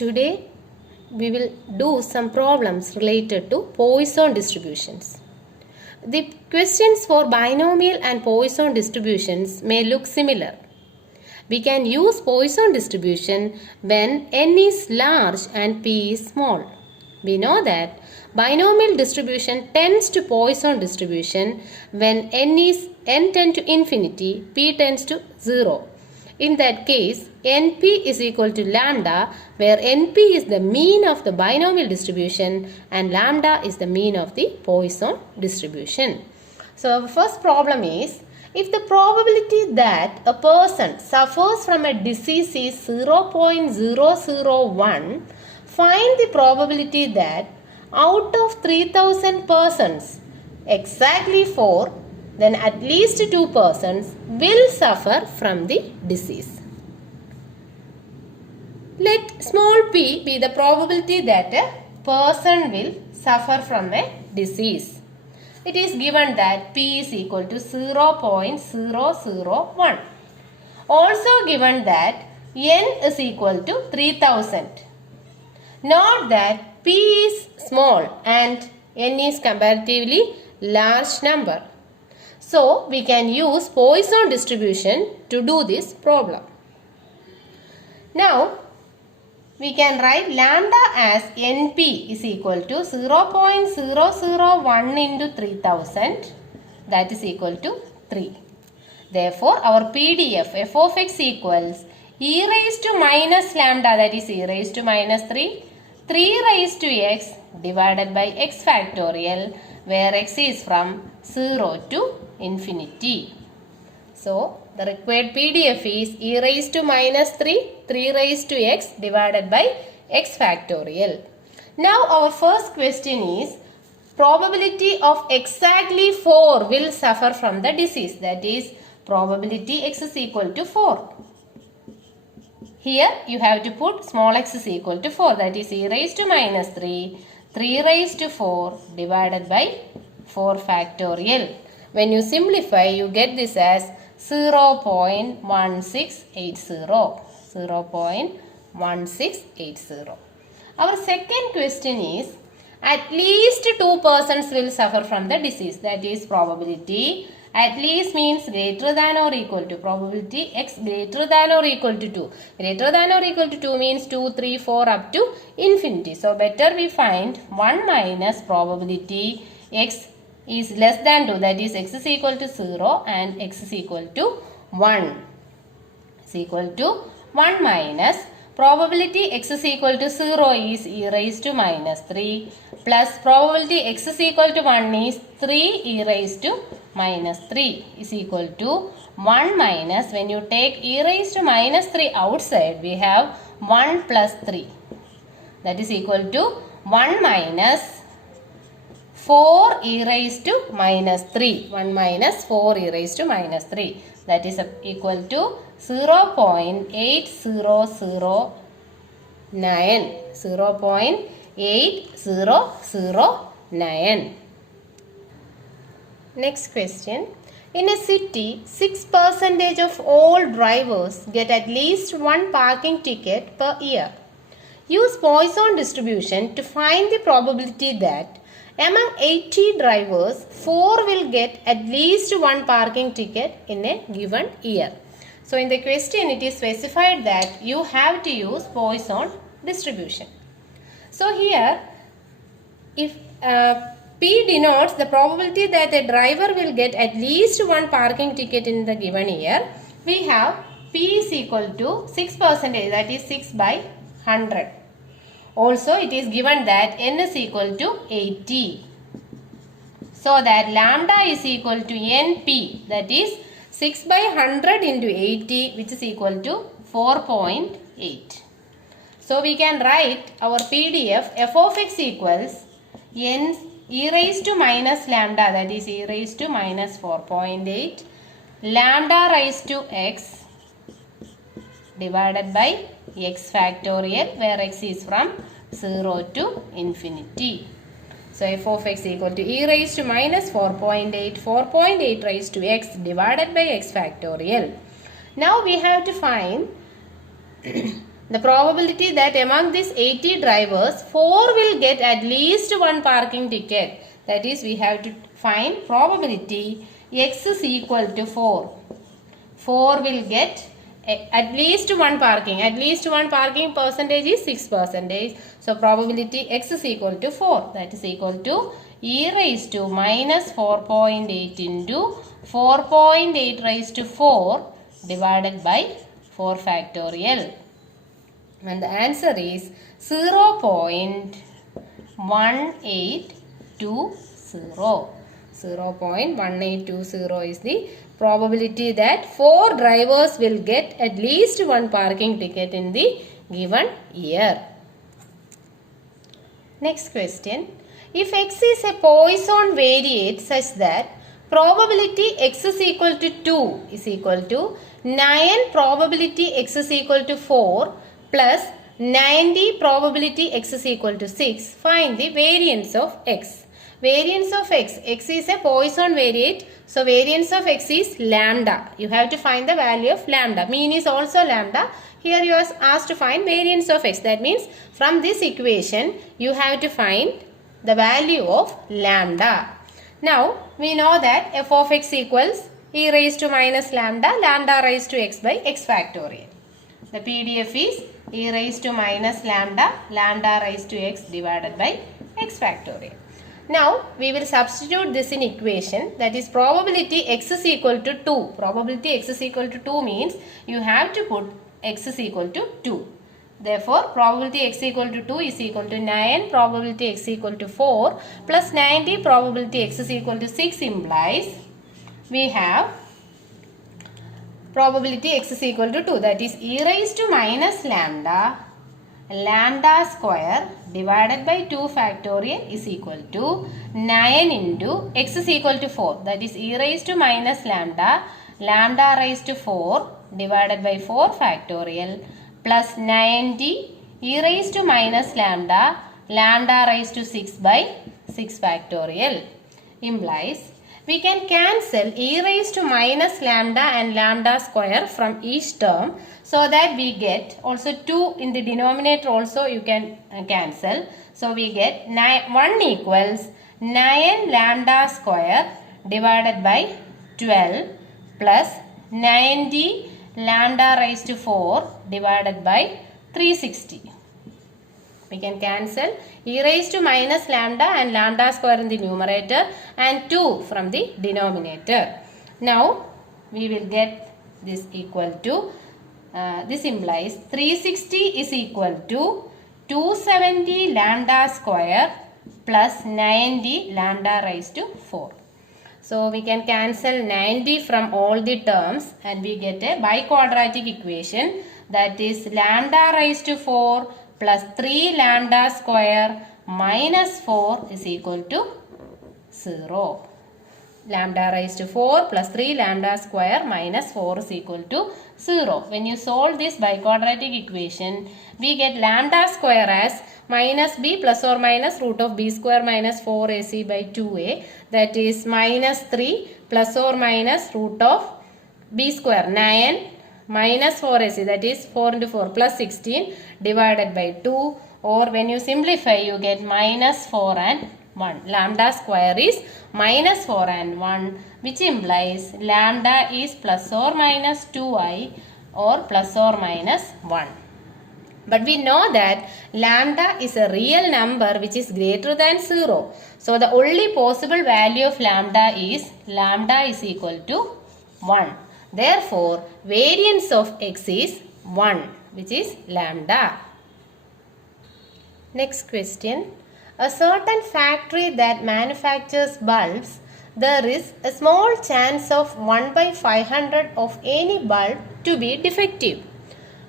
Today we will do some problems related to Poisson distributions. The questions for binomial and Poisson distributions may look similar. We can use Poisson distribution when n is large and p is small. We know that binomial distribution tends to Poisson distribution when n tends to infinity, p tends to 0. In that case, np is equal to lambda, where np is the mean of the binomial distribution and lambda is the mean of the Poisson distribution. So, our first problem is, if the probability that a person suffers from a disease is 0.001, find the probability that out of 3000 persons, exactly 4, then at least 2 persons will suffer from the disease. Let small p be the probability that a person will suffer from a disease. It is given that p is equal to 0.001. Also given that n is equal to 3000. Note that p is small and n is comparatively large number. So, we can use Poisson distribution to do this problem. Now, we can write lambda as np is equal to 0.001 into 3000, that is equal to 3. Therefore, our PDF f of x equals e raised to minus lambda, that is e raised to minus 3 raised to x divided by x factorial, where x is from 0 to infinity. So, the required PDF is e raised to minus 3 raised to x divided by x factorial. Now, our first question is, probability of exactly 4 will suffer from the disease, that is probability x is equal to 4. Here you have to put small x is equal to 4, that is e raised to minus 3 raised to 4 divided by 4 factorial. When you simplify, you get this as 0.1680. Our second question is, at least 2 persons will suffer from the disease, that is probability at least means greater than or equal to, probability x greater than or equal to 2. Greater than or equal to 2 means 2, 3, 4 up to infinity. So, better we find 1 minus probability x is less than 2, that is x is equal to 0 and x is equal to 1. Is equal to 1 minus probability x is equal to 0 is e raised to minus 3 plus probability x is equal to 1 is 3 e raised to minus 3 is equal to 1 minus, when you take e raised to minus 3 outside, we have 1 plus 3, that is equal to 1 minus 4 e raised to minus 3, 1 minus 4 e raised to minus 3, that is equal to 0.8009. Next question. In a city, 6% of all drivers get at least one parking ticket per year. Use Poisson distribution to find the probability that among 80 drivers, 4 will get at least one parking ticket in a given year. So, in the question it is specified that you have to use Poisson distribution. So, here if P denotes the probability that a driver will get at least one parking ticket in the given year, we have P is equal to 6%, that is 6 by 100. Also, it is given that n is equal to 80. So, that lambda is equal to np, that is 6 by 100 into 80, which is equal to 4.8. So, we can write our PDF f of x equals n e raised to minus lambda, that is e raised to minus 4.8 lambda raised to x divided by x factorial, where x is from 0 to infinity. So, f of x equal to e raised to minus 4.8 raised to x divided by x factorial. Now, we have to find The probability that among these 80 drivers, 4 will get at least one parking ticket. That is, we have to find probability x is equal to 4. 4 will get at least one parking. At least one parking percentage is 6%. So, probability x is equal to 4. That is equal to e raised to minus 4.8 into 4.8 raised to 4 divided by 4 factorial. And the answer is 0.1820. 0.1820 is the probability that 4 drivers will get at least one parking ticket in the given year. Next question. If x is a Poisson variate such that probability x is equal to 2 is equal to 9 probability x is equal to 4 plus 90 probability x is equal to 6, find the variance of x. Variance of x is a Poisson variate, so variance of x is lambda. You have to find the value of lambda. Mean is also lambda. Here you are asked to find variance of x. That means from this equation you have to find the value of lambda. Now we know that f of x equals e raised to minus lambda, lambda raised to x by x factorial. The PDF is e raised to minus lambda, lambda raised to x divided by x factorial. Now we will substitute this in equation, that is probability x is equal to 2. Probability x is equal to 2 means you have to put x is equal to 2. Therefore, probability x equal to 2 is equal to 9 probability x equal to 4 plus 90 probability x is equal to 6 implies we have probability x is equal to 2, that is e raised to minus lambda, lambda square divided by 2 factorial is equal to 9 into x is equal to 4, that is e raised to minus lambda, lambda raised to 4 divided by 4 factorial plus 90 e raised to minus lambda, lambda raised to 6 by 6 factorial implies we can cancel e raised to minus lambda and lambda square from each term, so that we get also 2 in the denominator also you can cancel. So we get 1 equals 9 lambda square divided by 12 plus 90 lambda raised to 4 divided by 360. We can cancel e raised to minus lambda and lambda square in the numerator and 2 from the denominator. Now we will get this equal to, this implies 360 is equal to 270 lambda square plus 90 lambda raised to 4. So we can cancel 90 from all the terms and we get a biquadratic equation, that is lambda raised to 4 plus 3 lambda square minus 4 is equal to 0. Lambda raised to 4 plus 3 lambda square minus 4 is equal to 0. When you solve this biquadratic equation, we get lambda square as minus b plus or minus root of b square minus 4ac by 2a, that is minus 3 plus or minus root of b square 9 minus 4ac, that is 4 into 4 plus 16 divided by 2, or when you simplify you get minus 4 and 1. Lambda square is minus 4 and 1, which implies lambda is plus or minus 2i or plus or minus 1. But we know that lambda is a real number which is greater than 0. So the only possible value of lambda is equal to 1. Therefore, variance of x is 1, which is lambda. Next question. A certain factory that manufactures bulbs, there is a small chance of 1 by 500 of any bulb to be defective.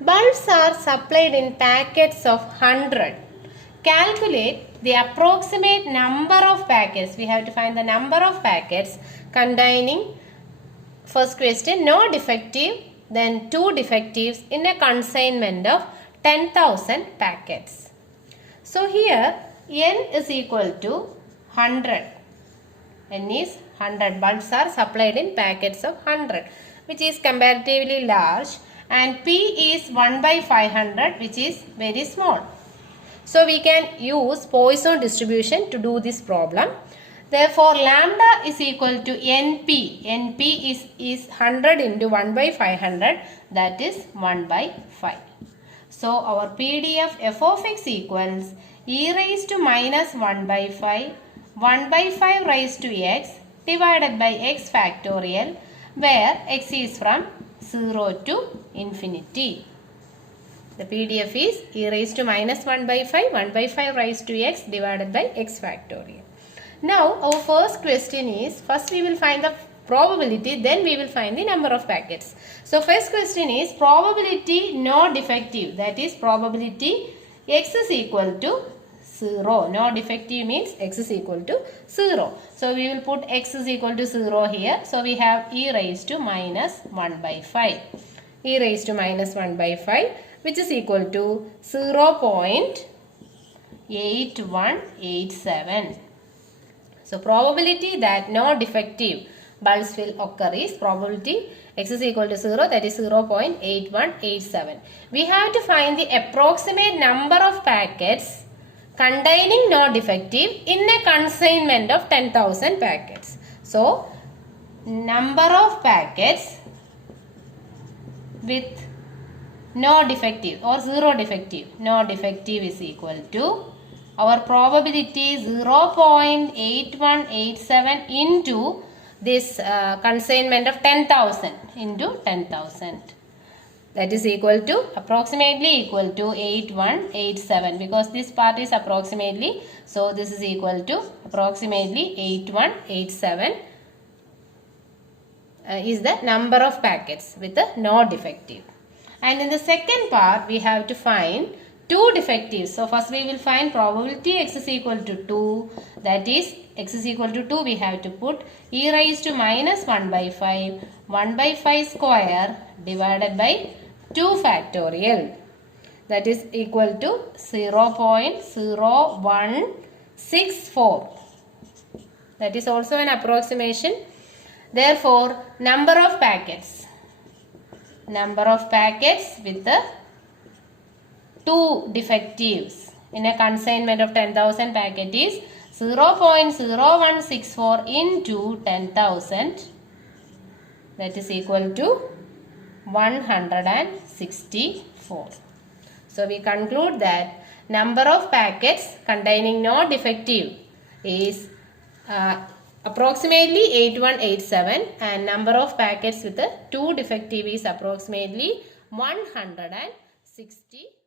Bulbs are supplied in packets of 100. Calculate the approximate number of packets. We have to find the number of packets containing, first question, no defective, then 2 defectives in a consignment of 10,000 packets. So here n is equal to 100. N is 100. Bulbs are supplied in packets of 100, which is comparatively large, and P is 1 by 500, which is very small. So we can use Poisson distribution to do this problem. Therefore, lambda is equal to NP. NP is 100 into 1 by 500, that is 1 by 5. So our PDF f of x equals e raised to minus 1 by 5, 1 by 5 raised to x divided by x factorial, where x is from 0 to infinity. The PDF is e raised to minus 1 by 5, 1 by 5 raised to x divided by x factorial. Now our first question is, first we will find the probability, then we will find the number of packets. So first question is probability no defective, that is probability x is equal to 0. No defective means x is equal to 0. So we will put x is equal to 0 here. So we have e raised to minus 1 by 5. E raised to minus 1 by 5, which is equal to 0.8187. So probability that no defective bulbs will occur is probability x is equal to 0, that is 0.8187. We have to find the approximate number of packets containing no defective in a consignment of 10,000 packets. So number of packets with no defective or 0 defective. No defective is equal to our probability 0.8187 into this consignment of 10,000 into 10,000. That is equal to approximately equal to 8187, because this part is approximately. So this is equal to approximately 8187 is the number of packets with the no defective. And in the second part, we have to find two defectives. So first we will find probability x is equal to 2. That is x is equal to 2. We have to put e raised to minus 1 by 5. 1 by 5 square divided by 2 factorial. That is equal to 0.0164. That is also an approximation. Therefore, number of packets with the two defectives in a consignment of 10,000 packet is 0.0164 into 10,000, that is equal to 164. So we conclude that number of packets containing no defective is approximately 8187, and number of packets with the two defective is approximately 164.